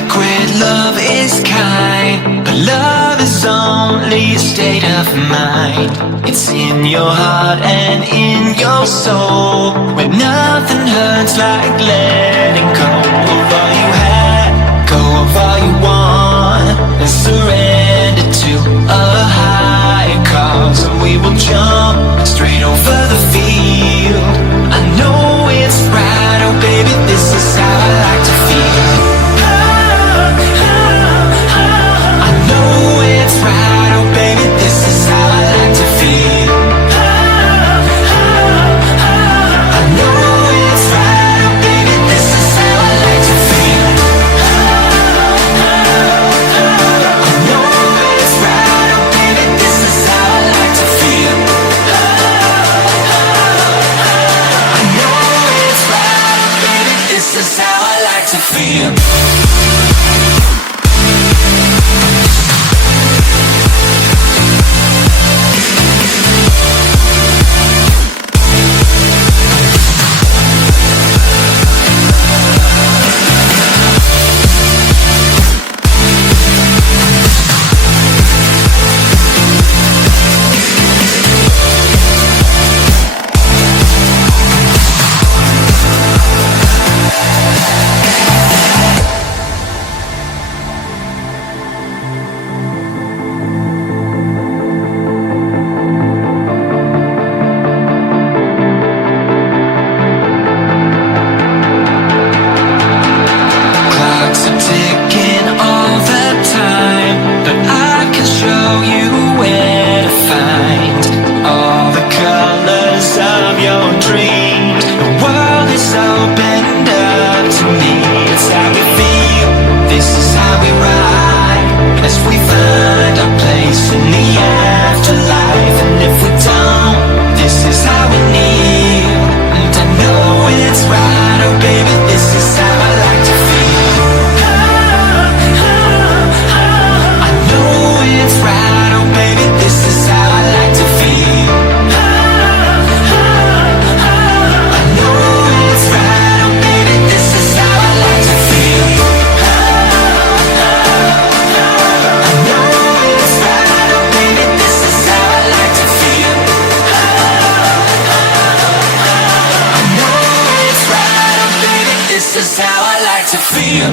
sacred, love is kind, but love is only a state of mind. It's in your heart and in your soul, where nothing hurts like letting go of all you had, go of all you want, and surrender to a higher cause. And we will jump straight over the field. I know it's right, oh baby, this is how I like to feel. I know it's right, oh baby, this is how I like to feel. I know it's right, oh baby, this is how I like to feel. I know it's right, oh baby, this is how I like to feel. I know it's right, oh baby, this is how I like to feel. Clocks are ticking all the time, but I can show you where to find all the colors of your dreams. The world is opened up to me. It's how we feel, this is how we ride, as we find our place in the afterlife. And if we don't, this is how we kneel. And I know it's right, oh baby, this is how I like to feel. I know it's right, oh baby, this is how I like to feel. I know it's right, oh baby, this is how I like to feel. I know it's right, oh baby, this is how I like to feel. I know it's right, oh baby, this is how I like to feel.